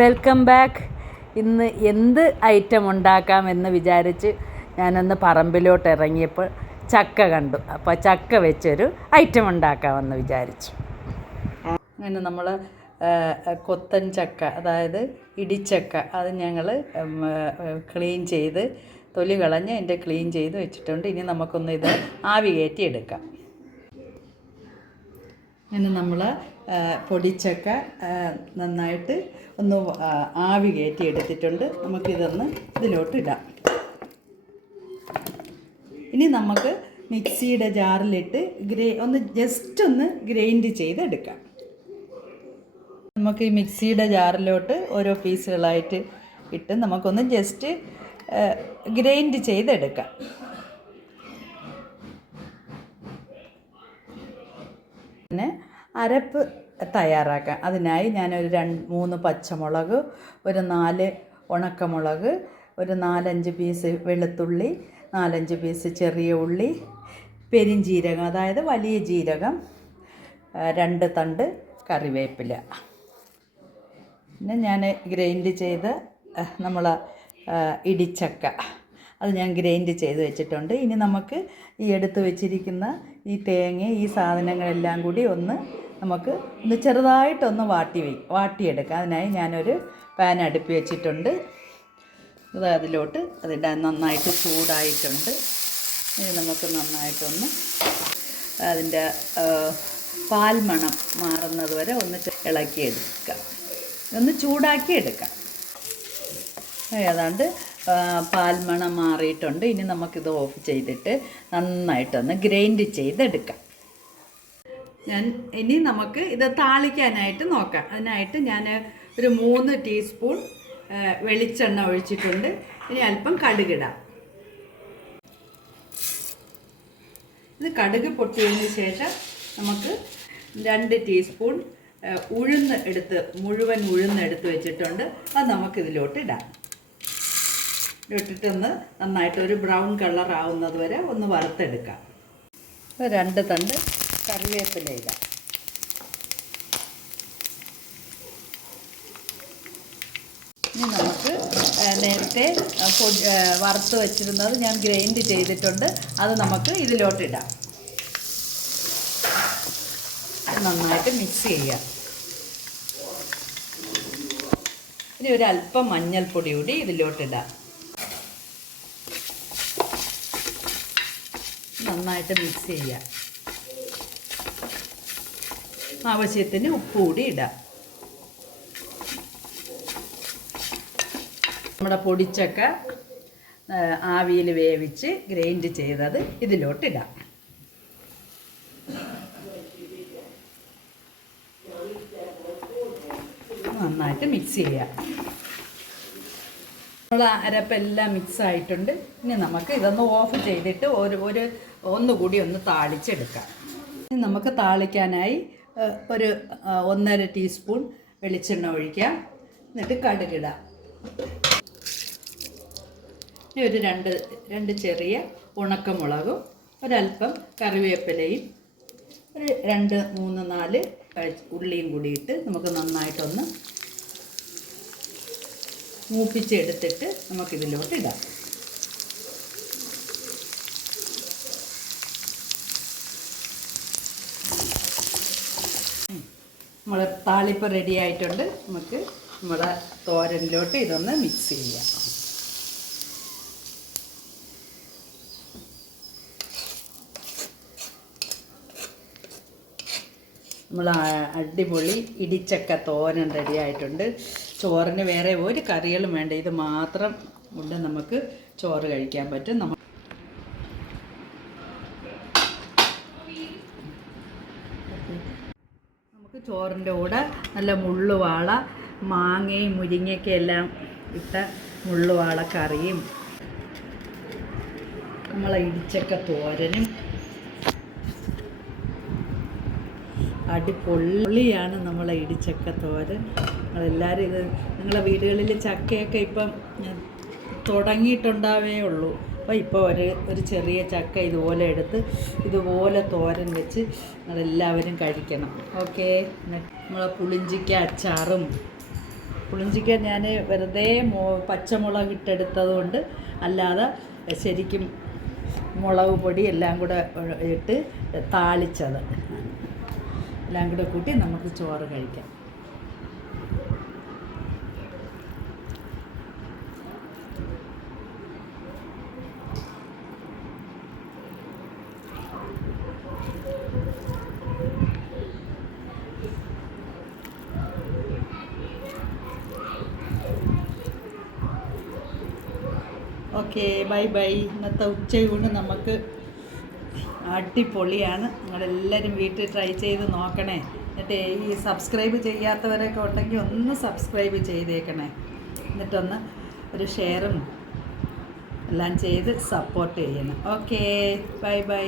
Welcome back. ഇന്ന് എന്ത് item ഉണ്ടാക്കാമെന്ന് വിചാരിച്ച് ഞാനൊന്ന് പറമ്പിലോട്ട് ഇറങ്ങിയപ്പോൾ ചക്ക കണ്ടു. അപ്പോൾ ചക്ക വെച്ചൊരു ഐറ്റം ഉണ്ടാക്കാമെന്ന് വിചാരിച്ചു. അങ്ങനെ നമ്മൾ കൊത്തൻ ചക്ക, അതായത് ഇടിച്ചക്ക, അത് ഞങ്ങൾ ക്ലീൻ ചെയ്ത് തൊലി കളഞ്ഞ് അതിൻ്റെ ക്ലീൻ ചെയ്ത് വെച്ചിട്ടുണ്ട്. ഇനി നമുക്കൊന്ന് ഇത് ആവി കയറ്റി എടുക്കാം. അങ്ങനെ നമ്മൾ പൊടിച്ചക്ക നന്നായിട്ട് ഒന്ന് ആവി കയറ്റി എടുത്തിട്ടുണ്ട്. നമുക്കിതൊന്ന് ഇതിലോട്ട് ഇടാം. ഇനി നമുക്ക് മിക്സിയുടെ ജാറിലിട്ട് ജസ്റ്റ് ഒന്ന് ഗ്രൈൻഡ് ചെയ്തെടുക്കാം. നമുക്ക് ഈ മിക്സിയുടെ ജാറിലോട്ട് ഓരോ പീസുകളായിട്ട് ഇട്ട് നമുക്കൊന്ന് ജസ്റ്റ് ഗ്രൈൻഡ് ചെയ്തെടുക്കാം. പിന്നെ അരപ്പ് തയ്യാറാക്കാം. അതിനായി ഞാനൊരു 2-3 പച്ചമുളക്, ഒരു 4 ഉണക്കമുളക്, ഒരു 4-5 പീസ് വെളുത്തുള്ളി, 4-5 പീസ് ചെറിയ ഉള്ളി, പെരിഞ്ജീരകം അതായത് വലിയ ജീരകം, 2 തണ്ട് കറിവേപ്പില. പിന്നെ ഞാൻ ഗ്രൈൻഡ് ചെയ്ത് നമ്മൾ ഇടിച്ചക്ക അത് ഞാൻ ഗ്രൈൻഡ് ചെയ്ത് വെച്ചിട്ടുണ്ട്. ഇനി നമുക്ക് ഈ എടുത്ത് വെച്ചിരിക്കുന്ന ഈ തേങ്ങ, ഈ സാധനങ്ങളെല്ലാം കൂടി നമുക്ക് ചെറുതായിട്ടൊന്ന് വാട്ടിയെടുക്കാം. അതിനായി ഞാനൊരു പാൻ അടുപ്പി വെച്ചിട്ടുണ്ട്. അതിലോട്ട് അതിടാൻ നന്നായിട്ട് ചൂടായിട്ടുണ്ട്. ഇനി നമുക്ക് നന്നായിട്ടൊന്ന് അതിൻ്റെ പാൽമണം മാറുന്നത് വരെ ഒന്ന് ഇളക്കിയെടുക്കാം, ഒന്ന് ചൂടാക്കിയെടുക്കാം. ഏതാണ്ട് പാൽമണം മാറിയിട്ടുണ്ട്. ഇനി നമുക്കിത് ഓഫ് ചെയ്തിട്ട് നന്നായിട്ടൊന്ന് ഗ്രൈൻഡ് ചെയ്തെടുക്കാം. ഇനി നമുക്ക് ഇത് താളിക്കാനായിട്ട് നോക്കാം. അതിനായിട്ട് ഞാൻ ഒരു 3 ടീസ്പൂൺ വെളിച്ചെണ്ണ ഒഴിച്ചിട്ടുണ്ട്. ഇനി അല്പം കടുകിടാം. ഇത് കടുക് പൊട്ടിയതിന് ശേഷം നമുക്ക് 2 ടീസ്പൂൺ മുഴുവൻ ഉഴുന്ന് എടുത്ത് വെച്ചിട്ടുണ്ട്. അത് നമുക്കിതിലോട്ട് ഇടാം. ഇട്ടിട്ടൊന്ന് നന്നായിട്ട് ഒരു ബ്രൗൺ കളർ ആവുന്നത് വരെ ഒന്ന് വറുത്തെടുക്കാം. 2 തണ്ട് കറിവേപ്പില ഇടാം. ഇനി നമുക്ക് നേരത്തെ വറുത്ത് വെച്ചിരുന്നത് ഞാൻ ഗ്രൈൻഡ് ചെയ്തിട്ടുണ്ട്. അത് നമുക്ക് ഇതിലോട്ടിടാം. നന്നായിട്ട് മിക്സ് ചെയ്യാം. ഇനി ഒരു അല്പം മഞ്ഞൾപ്പൊടി കൂടി ഇതിലോട്ടിടാം. നന്നായിട്ട് മിക്സ് ചെയ്യാം. ആവശ്യത്തിന് ഉപ്പ് കൂടി ഇടാം. നമ്മുടെ പൊടിച്ചക്ക ആവിയിൽ വേവിച്ച് ഗ്രൈൻഡ് ചെയ്തത് ഇതിലോട്ടിടാം. നന്നായിട്ട് മിക്സ് ചെയ്യാം. നമ്മൾ അരപ്പെല്ലാം മിക്സ് ആയിട്ടുണ്ട്. ഇനി നമുക്ക് ഇതൊന്ന് ഓഫ് ചെയ്തിട്ട് ഒന്നുകൂടി ഒന്ന് താളിച്ചെടുക്കാം. ഇനി നമുക്ക് താളിക്കാനായി ഒരു 1.5 ടീസ്പൂൺ വെളിച്ചെണ്ണ ഒഴിക്കാം. എന്നിട്ട് കടുകിടാം. ഇനി ഒരു 2 ചെറിയ ഉണക്കമുളകും ഒരല്പം കറിവേപ്പിലയും ഒരു 2-3-4 ഉള്ളിയും കൂടി ഇട്ട് നമുക്ക് നന്നായിട്ടൊന്ന് മൂപ്പിച്ചെടുത്തിട്ട് നമുക്കിതിലോട്ട് ഇടാം. നമ്മൾ താളിപ്പ് റെഡി ആയിട്ടുണ്ട്. നമുക്ക് നമ്മുടെ തോരനിലോട്ട് ഇതൊന്ന് മിക്സ് ചെയ്യാം. നമ്മൾ അടിപൊളി ഇടിച്ചക്ക തോരൻ റെഡി ആയിട്ടുണ്ട്. ചോറിന് വേറെ ഒരു കറികളും വേണ്ട, ഇത് മാത്രം കൊണ്ട് നമുക്ക് ചോറ് കഴിക്കാൻ പറ്റും. നമുക്ക് ചോറിൻ്റെ കൂടെ നല്ല മുള്ളുവാള, മാങ്ങയും മുരിങ്ങയ്ക്കും എല്ലാം ഇട്ട മുള്ളുവാള കറിയും നമ്മളെ ഇടിച്ചക്ക തോരനും അടിപൊളിയാണ് നമ്മളെ ഇടിച്ചക്ക തോരൻ. നിങ്ങളെല്ലാവരും ഇത് നിങ്ങളെ വീടുകളിൽ ചക്കയൊക്കെ ഇപ്പം തുടങ്ങിയിട്ടുണ്ടാവേ ഉള്ളൂ. അപ്പോൾ ഇപ്പോൾ ഒരു ചെറിയ ചക്ക ഇതുപോലെ എടുത്ത് ഇതുപോലെ തോരൻ വെച്ച് നിങ്ങളെല്ലാവരും കഴിക്കണം. ഓക്കെ. നമ്മളെ പുളിഞ്ചിക്ക അച്ചാറും പുളിഞ്ചിക്ക ഞാൻ വെറുതെ പച്ചമുളക് ഇട്ടെടുത്തത് കൊണ്ട്, അല്ലാതെ ശരിക്കും മുളക് പൊടി എല്ലാം കൂടെ ഇട്ട് താളിച്ചത് എല്ലാം കൂടെ കൂട്ടി നമുക്ക് ചോറ് കഴിക്കാം. Okay, bye bye. ഇന്നത്തെ ഉച്ചയൂണ് നമുക്ക് അടിപൊളിയാണ്. നിങ്ങളെല്ലാവരും വീട്ടിൽ ട്രൈ ചെയ്ത് നോക്കണേ. എന്നിട്ട് ഈ സബ്സ്ക്രൈബ് ചെയ്യാത്തവരൊക്കെ ഉണ്ടെങ്കിൽ ഒന്ന് സബ്സ്ക്രൈബ് ചെയ്തേക്കണേ. എന്നിട്ടൊന്ന് ഒരു ഷെയറും എല്ലാം ചെയ്ത് സപ്പോർട്ട് ചെയ്യണം. Okay, bye bye.